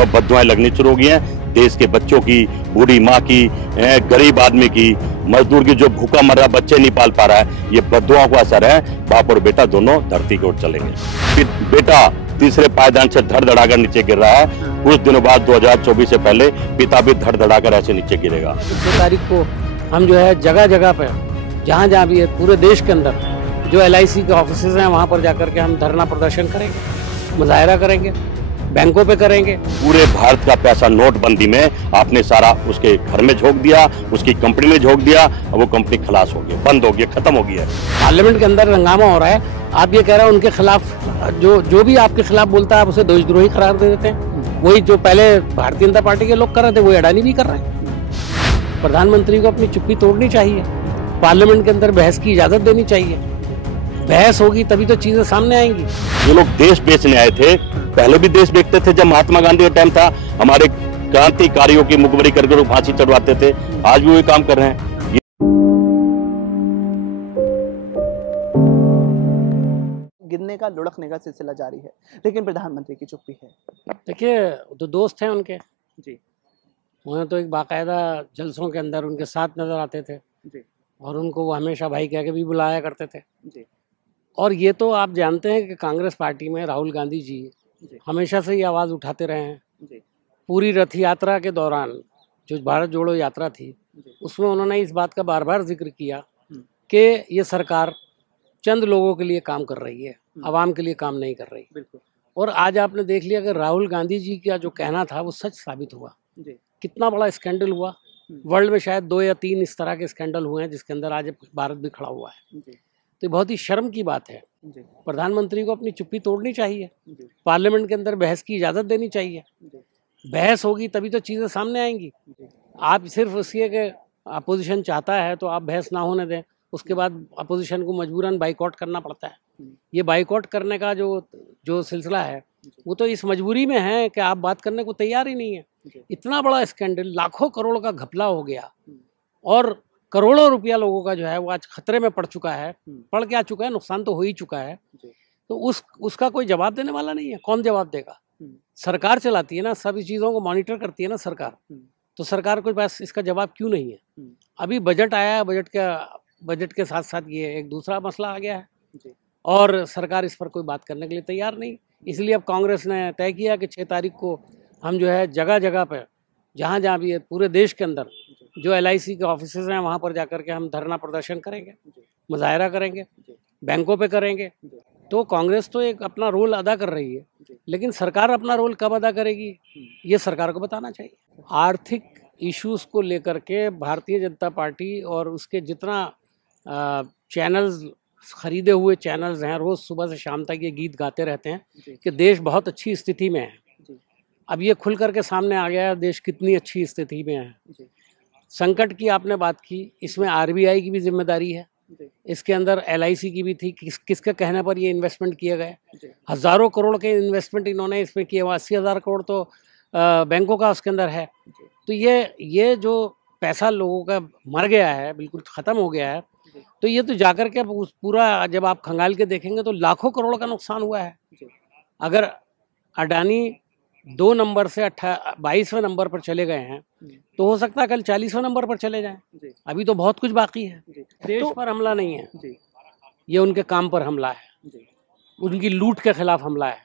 अब बददुआएं लगनी शुरू हो गई हैं। देश के बच्चों की, बूढ़ी माँ की, गरीब आदमी की, मजदूर की, जो भूखा मर रहा बच्चे नहीं पाल पा रहा है, ये बददुआओं का असर है। बाप और बेटा दोनों धरती की ओर चलेंगे। बेटा तीसरे पायदान से धड़ धड़ाकर नीचे गिर रहा है। कुछ दिनों बाद 2024 से पहले पिता भी धड़ धड़ाकर ऐसे नीचे गिरेगा। 2 तारीख को हम जो है जगह जगह पे, जहाँ भी है पूरे देश के अंदर जो LIC के ऑफिसेज हैं वहाँ पर जाकर के हम धरना प्रदर्शन करेंगे, मुजाहरा करेंगे, बैंकों पे करेंगे। पूरे भारत का पैसा नोटबंदी में आपने सारा उसके घर में झोंक दिया, उसकी कंपनी में झोंक दिया, और वो कंपनी खलास हो गई, बंद हो गई, खत्म हो गई है। पार्लियामेंट के अंदर हंगामा हो रहा है, आप ये कह रहे हैं उनके खिलाफ जो भी आपके खिलाफ बोलता है आप उसे देशद्रोही करार दे देते हैं। वही जो पहले भारतीय जनता पार्टी के लोग कर रहे थे वही अडानी भी कर रहे हैं। प्रधानमंत्री को अपनी चुप्पी तोड़नी चाहिए, पार्लियामेंट के अंदर बहस की इजाजत देनी चाहिए। बहस होगी तभी तो चीजें सामने आएंगी। जो लोग देश बेचने आए थे, पहले भी देश बेचते थे, जब महात्मा गांधी का टाइम था, हमारे क्रांतिकारियों की मुखबरी करके लोग फांसी चढ़वाते थे, आज भी वही काम कर रहे हैं। गिरने का, लुढ़कने का सिलसिला जारी है, लेकिन प्रधानमंत्री की चुप्पी है। देखिए, तो दोस्त हैं उनके जी, उन्हें तो एक बाकायदा जलसों के अंदर उनके साथ नजर आते थे जी, और उनको वो हमेशा भाई कह के भी बुलाया करते थे। जी, और ये तो आप जानते हैं कि कांग्रेस पार्टी में राहुल गांधी जी जी, हमेशा से ये आवाज़ उठाते रहे हैं। जी, पूरी रथ यात्रा के दौरान जो भारत जोड़ो यात्रा थी जी, उसमें उन्होंने इस बात का बार बार जिक्र किया हम्म। कि ये सरकार चंद लोगों के लिए काम कर रही है, हम्म। आवाम के लिए काम नहीं कर रही। बिल्कुल। और आज आपने देख लिया कि राहुल गांधी जी का जो कहना था वो सच साबित हुआ। जी, कितना बड़ा स्कैंडल हुआ। वर्ल्ड में शायद 2 या 3 इस तरह के स्कैंडल हुए हैं जिसके अंदर आज भारत भी खड़ा हुआ है। जी, तो बहुत ही शर्म की बात है। जी, प्रधानमंत्री को अपनी चुप्पी तोड़नी चाहिए, जी, पार्लियामेंट के अंदर बहस की इजाज़त देनी चाहिए। जी, बहस होगी तभी तो चीज़ें सामने आएंगी। जी, आप सिर्फ इसलिए कि अपोजिशन चाहता है तो आप बहस ना होने दें, उसके बाद अपोजिशन को मजबूरन बाइकआउट करना पड़ता है। ये बाइकआउट करने का जो जो सिलसिला है वो तो इस मजबूरी में है कि आप बात करने को तैयार ही नहीं है। इतना बड़ा स्कैंडल, लाखों करोड़ का घपला हो गया और करोड़ों रुपया लोगों का जो है वो आज खतरे में पड़ चुका है। पड़ क्या चुका है, नुकसान तो हो ही चुका है। तो उसका कोई जवाब देने वाला नहीं है। कौन जवाब देगा? सरकार चलाती है ना, सभी चीज़ों को मॉनिटर करती है ना सरकार। तो सरकार के पास इसका जवाब क्यों नहीं है? अभी बजट आया है, बजट के साथ साथ ये एक दूसरा मसला आ गया है और सरकार इस पर कोई बात करने के लिए तैयार नहीं। इसलिए अब कांग्रेस ने तय किया कि 6 तारीख को हम जो है जगह जगह पे, जहाँ भी है पूरे देश के अंदर जो LIC के ऑफिसेज हैं वहाँ पर जाकर के हम धरना प्रदर्शन करेंगे, मुजाहरा करेंगे, बैंकों पे करेंगे। तो कांग्रेस तो एक अपना रोल अदा कर रही है, लेकिन सरकार अपना रोल कब अदा करेगी ये सरकार को बताना चाहिए। आर्थिक इश्यूज को लेकर के भारतीय जनता पार्टी और उसके जितना चैनल्स, खरीदे हुए चैनल्स हैं, रोज़ सुबह से शाम तक ये गीत गाते रहते हैं कि देश बहुत अच्छी स्थिति में है। अब ये खुल करके सामने आ गया है देश कितनी अच्छी स्थिति में है। संकट की आपने बात की, इसमें RBI की भी जिम्मेदारी है, इसके अंदर LIC की भी थी। किसके कहने पर ये इन्वेस्टमेंट किए गए? हज़ारों करोड़ के इन्वेस्टमेंट इन्होंने इसमें किए हुआ। 80,000 करोड़ तो बैंकों का उसके अंदर है। तो ये जो पैसा लोगों का मर गया है, बिल्कुल ख़त्म हो गया है। तो ये तो जाकर के पूरा जब आप खंगाल के देखेंगे तो लाखों करोड़ का नुकसान हुआ है। अगर अडानी 2 नंबर से 22वें नंबर पर चले गए हैं तो हो सकता है कल 40वें नंबर पर चले जाएं। अभी तो बहुत कुछ बाकी है। देश पर हमला नहीं है, ये उनके काम पर हमला है, उनकी लूट के खिलाफ हमला है।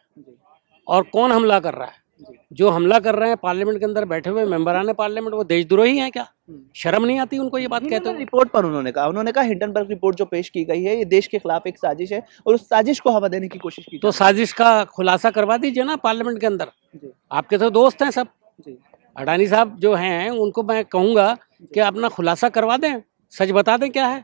और कौन हमला कर रहा है? जो हमला कर रहे हैं पार्लियामेंट के अंदर बैठे हुए मेंबरान पार्लियामेंट, वो देशद्रोही हैं क्या? शर्म नहीं आती उनको ये बात कहते हुए? रिपोर्ट पर उन्होंने कहा हिंडनबर्ग रिपोर्ट जो पेश की गई है ये देश के खिलाफ एक साजिश है और उस साजिश को हवा देने की कोशिश की। तो साजिश का खुलासा करवा दीजिए ना पार्लियामेंट के अंदर। आपके तो दोस्त हैं सब, अडानी साहब जो हैं उनको मैं कहूँगा कि अपना खुलासा करवा दें, सच बता दें क्या है,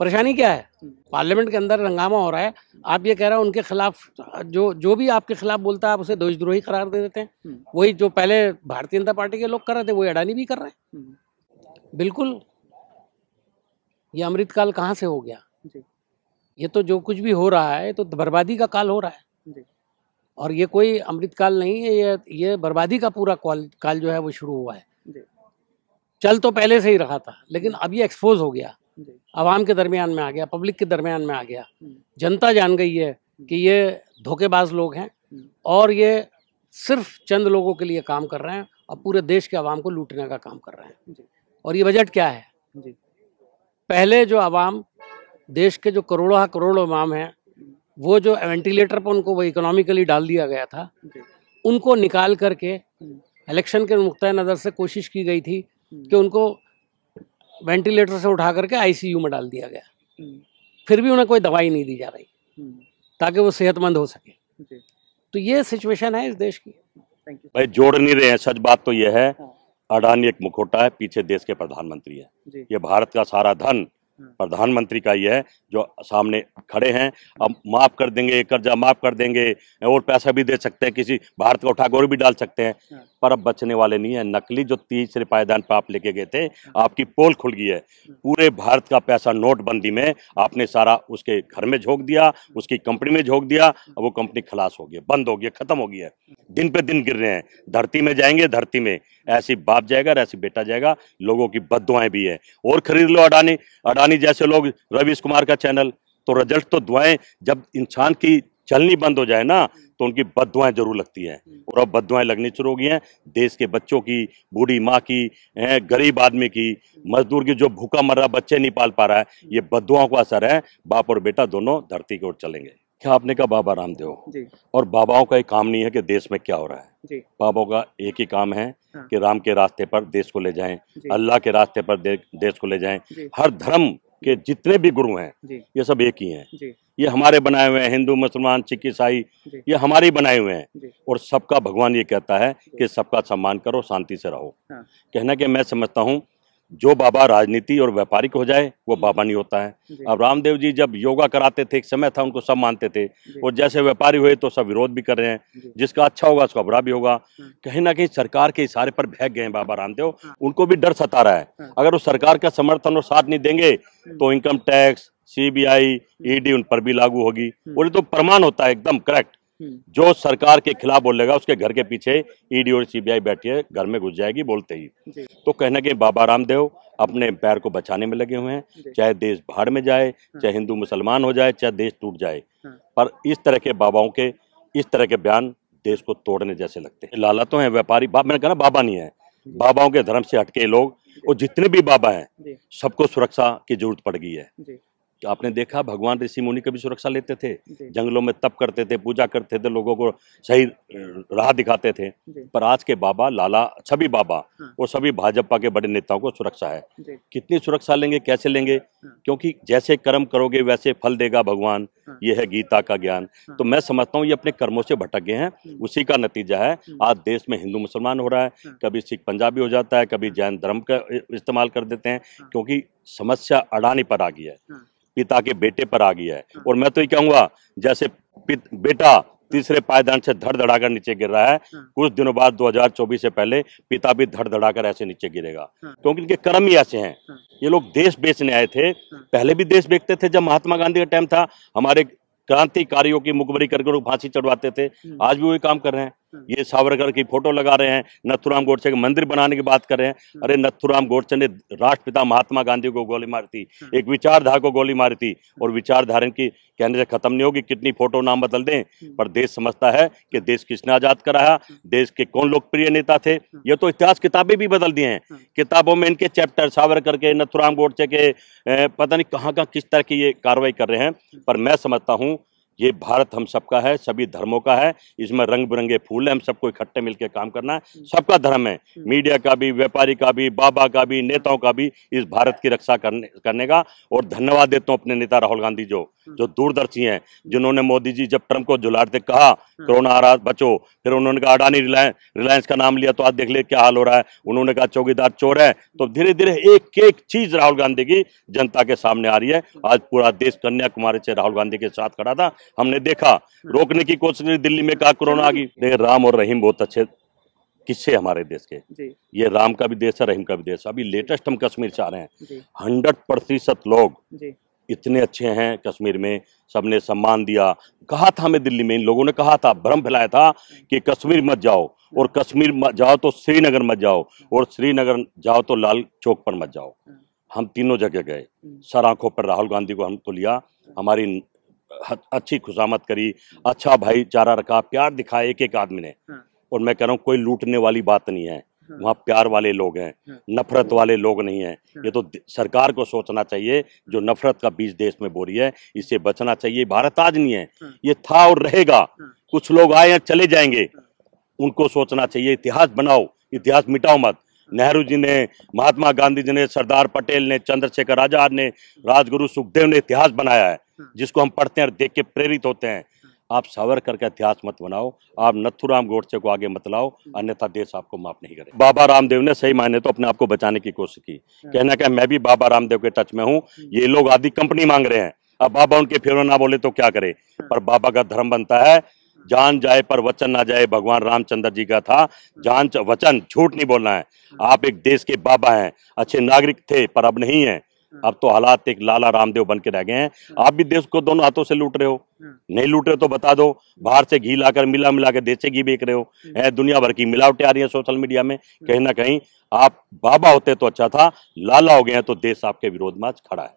परेशानी क्या है। पार्लियामेंट के अंदर हंगामा हो रहा है, आप ये कह रहे हैं उनके खिलाफ जो भी आपके खिलाफ बोलता है आप उसे देशद्रोही करार दे देते हैं। वही जो पहले भारतीय जनता पार्टी के लोग कर रहे थे वही अडानी भी कर रहे हैं। बिल्कुल, ये अमृतकाल कहाँ से हो गया? ये तो जो कुछ भी हो रहा है तो बर्बादी का काल हो रहा है। और ये कोई अमृतकाल नहीं है, ये बर्बादी का पूरा काल जो है वो शुरू हुआ है। चल तो पहले से ही रहा था, लेकिन अब ये एक्सपोज हो गया, आवाम के दरमियान में आ गया, पब्लिक के दरमियान में आ गया। जनता जान गई है कि ये धोखेबाज लोग हैं और ये सिर्फ चंद लोगों के लिए काम कर रहे हैं और पूरे देश के आवाम को लूटने का काम कर रहे हैं। और ये बजट क्या है? पहले जो आवाम, देश के जो करोड़ों करोड़ों आवाम हैं, वो जो वेंटिलेटर पर उनको वो इकोनॉमिकली डाल दिया गया था, उनको निकाल करके इलेक्शन के नुक्ते नज़र से कोशिश की गई थी कि उनको वेंटिलेटर से उठा करके आईसीयू में डाल दिया गया। फिर भी उन्हें कोई दवाई नहीं दी जा रही ताकि वो सेहतमंद हो सके। तो ये सिचुएशन है इस देश की। भाई जोड़ नहीं रहे हैं। सच बात तो यह है, अडानी एक मुखौटा है, पीछे देश के प्रधानमंत्री है। ये भारत का सारा धन प्रधानमंत्री का ही है जो सामने खड़े हैं। अब माफ कर देंगे, कर्जा माफ कर देंगे और पैसा भी दे सकते हैं, किसी भारत का उठा और भी डाल सकते हैं, पर अब बचने वाले नहीं है। नकली जो तीसरे पायदान पर आप लेके गए थे, आपकी पोल खुल गई है। पूरे भारत का पैसा नोटबंदी में आपने सारा उसके घर में झोंक दिया, उसकी कंपनी में झोंक दिया। अब वो कंपनी खलास हो गई, बंद हो गई, खत्म हो गई है। दिन पे दिन गिर रहे हैं, धरती में जाएंगे, धरती में ऐसी बाप जाएगा, ऐसी बेटा जाएगा। लोगों की बद्दुआएं भी है। और खरीद लो अडानी जैसे लोग, रवीश कुमार का चैनल, तो रिजल्ट तो दुआएं। जब इंसान की चलनी बंद हो जाए ना, तो उनकी बद्दुआएं जरूर लगती हैं, और अब बद्दुआएं लगनी शुरू हो गई हैं। देश के बच्चों की, बूढ़ी माँ की, गरीब आदमी की, मजदूर की, जो भूखा मर रहा, बच्चे नहीं पाल पा रहा है, ये बद्दुआओं का असर है। बाप और बेटा दोनों धरती की ओर चलेंगे। क्या आपने कहा बाबा रामदेव, और बाबाओं का एक काम नहीं है कि देश में क्या हो रहा है। बाबाओं का एक ही काम है कि राम के रास्ते पर देश को ले जाएं, अल्लाह के रास्ते पर देश को ले जाएं। हर धर्म के जितने भी गुरु हैं, ये सब एक ही हैं। ये हमारे बनाए हुए हैं, हिंदू, मुसलमान, सिख, ईसाई, ये हमारे बनाए हुए हैं। और सबका भगवान ये कहता है कि सबका सम्मान करो, शांति से रहो। कहना कि मैं समझता हूँ जो बाबा राजनीति और व्यापारिक हो जाए वो बाबा नहीं होता है। अब रामदेव जी जब योगा कराते थे, एक समय था उनको सब मानते थे, और जैसे व्यापारी हुए तो सब विरोध भी कर रहे हैं। जिसका अच्छा होगा उसका बुरा भी होगा। कहीं ना कहीं सरकार के इशारे पर बहक गए हैं बाबा रामदेव। उनको भी डर सता रहा है, अगर वो सरकार का समर्थन और साथ नहीं देंगे तो इनकम टैक्स, सीबीआई, ईडी उन पर भी लागू होगी। और ये तो प्रमाण होता है एकदम करेक्ट। जो सरकार के खिलाफ बोलेगा उसके घर के पीछे ईडी और सीबीआई बैठी है, घर में घुस जाएगी बोलते ही। तो कहना कि बाबा रामदेव अपने पैर को बचाने में लगे हुए हैं, चाहे देश भाड़ में जाए, चाहे हिंदू मुसलमान हो जाए, चाहे देश टूट जाए। पर इस तरह के बाबाओं के इस तरह के बयान देश को तोड़ने जैसे लगते हैं। लाला तो है व्यापारी, मैंने कहा ना बाबा नहीं है। बाबाओं के धर्म से हटके लोग, और जितने भी बाबा हैं, सबको सुरक्षा की जरूरत पड़ गई है। आपने देखा भगवान ऋषि मुनि की भी सुरक्षा लेते थे, जंगलों में तप करते थे, पूजा करते थे, लोगों को सही राह दिखाते थे। पर आज के बाबा, लाला, सभी बाबा और सभी भाजपा के बड़े नेताओं को सुरक्षा है। कितनी सुरक्षा लेंगे, कैसे लेंगे? क्योंकि जैसे कर्म करोगे वैसे फल देगा भगवान, ये है गीता का ज्ञान। तो मैं समझता हूँ ये अपने कर्मों से भटक गए हैं, उसी का नतीजा है आज देश में हिंदू मुसलमान हो रहा है। कभी सिख पंजाबी हो जाता है, कभी जैन धर्म का इस्तेमाल कर देते हैं, क्योंकि समस्या अडानी पर आ गई है, पिता के बेटे पर आ गया है। और मैं तो ये कहूंगा जैसे बेटा तीसरे पायदान से धड़ धड़ाकर नीचे गिर रहा है, कुछ दिनों बाद 2024 से पहले पिता भी धड़ धड़ाकर ऐसे नीचे गिरेगा, क्योंकि इनके कर्म ही ऐसे हैं। ये लोग देश बेचने आए थे, पहले भी देश बेचते थे। जब महात्मा गांधी का टाइम था, हमारे क्रांतिकारियों की मुखबरी करके लोग फांसी चढ़वाते थे, आज भी वही काम कर रहे हैं। ये सावरकर की फोटो लगा रहे हैं, नथुराम गोडसे के मंदिर बनाने की बात कर रहे हैं। अरे नथुराम गोडसे ने राष्ट्रपिता महात्मा गांधी को गोली मारी थी, एक विचारधारा को गोली मारी थी, और विचारधारा की कहने से खत्म नहीं होगी। कितनी फोटो नाम बदल दें, पर देश समझता है कि देश किसने आजाद कराया, देश के कौन लोकप्रिय नेता थे। ये तो इतिहास किताबें भी बदल दी हैं, किताबों में इनके चैप्टर सावरकर के, नथुराम गोडसे के, पता नहीं कहाँ कहाँ किस तरह की ये कार्रवाई कर रहे हैं। पर मैं समझता हूँ ये भारत हम सबका है, सभी धर्मों का है, इसमें रंग बिरंगे फूल है, हम सबको इकट्ठे मिलकर काम करना है। सबका धर्म है, मीडिया का भी, व्यापारी का भी, बाबा का भी, नेताओं का भी, इस भारत की रक्षा करने का। और धन्यवाद देता हूँ अपने नेता राहुल गांधी जो दूरदर्शी हैं, जिन्होंने मोदी जी जब ट्रंप को झुलाते कहा कोरोना आ रहा बचो, फिर उन्होंने कहा अडानी रिलायंस का नाम लिया, तो आज देख ले क्या हाल हो रहा है। उन्होंने कहा चौकीदार चोर है। तो धीरे धीरे एक एक चीज राहुल गांधी की जनता के सामने आ रही है। आज पूरा देश कन्याकुमारी से राहुल गांधी के साथ खड़ा था, हमने देखा, रोकने की कोशिश की, दिल्ली में कहा कोरोना आ गई। देखिए राम और रहीम बहुत अच्छे किस्से हमारे देश के, ये राम का भी देश है, रहीम का भी देश है। अभी लेटेस्ट हम कश्मीर से आ रहे हैं, 100% लोग इतने अच्छे हैं कश्मीर में, सबने सम्मान दिया। कहा था हमें दिल्ली में, इन लोगों ने कहा था, भ्रम फैलाया था कि कश्मीर मत जाओ, और कश्मीर मत जाओ तो श्रीनगर मत जाओ, और श्रीनगर जाओ तो लाल चौक पर मत जाओ। हम तीनों जगह गए, सर आंखों पर राहुल गांधी को हमको लिया, हमारी अच्छी खुशामद करी, अच्छा भाईचारा रखा, प्यार दिखाया एक एक आदमी ने। और मैं कह रहा हूँ कोई लूटने वाली बात नहीं है, वहाँ प्यार वाले लोग हैं, नफरत वाले लोग नहीं हैं। ये तो सरकार को सोचना चाहिए, जो नफरत का बीज देश में बो रही है, इससे बचना चाहिए। भारत आज नहीं है, ये था और रहेगा। कुछ लोग आए हैं चले जाएंगे, उनको सोचना चाहिए। इतिहास बनाओ, इतिहास मिटाओ मत। नेहरू जी ने, महात्मा गांधी जी ने, सरदार पटेल ने, चंद्रशेखर आजाद ने, राजगुरु सुखदेव ने इतिहास बनाया है, जिसको हम पढ़ते हैं और देख के प्रेरित होते हैं। आप सावरकर का इतिहास मत बनाओ, आप नथुराम गोडसे को आगे मत लाओ, अन्यथा देश आपको माफ नहीं करेगा। बाबा रामदेव ने सही मायने तो अपने आप को बचाने की कोशिश की। कहना क्या, मैं भी बाबा रामदेव के टच में हूँ। ये लोग आधी कंपनी मांग रहे हैं, अब बाबा उनके फेवर ना बोले तो क्या करे। पर बाबा का धर्म बनता है, जान जाए पर वचन ना जाए। भगवान रामचंद्र जी का था, जान वचन झूठ नहीं बोलना है। आप एक देश के बाबा हैं, अच्छे नागरिक थे, पर अब नहीं है। अब तो हालात एक लाला रामदेव बन के रह गए हैं। आप भी देश को दोनों हाथों से लूट रहे हो। नहीं लूट रहे हो तो बता दो, बाहर से घी लाकर मिला के देश से घी बेच रहे हो। दुनिया भर की मिलावटें आ रही है सोशल मीडिया में। कहीं ना कहीं आप बाबा होते तो अच्छा था, लाला हो गए हैं तो देश आपके विरोध में आज खड़ा है।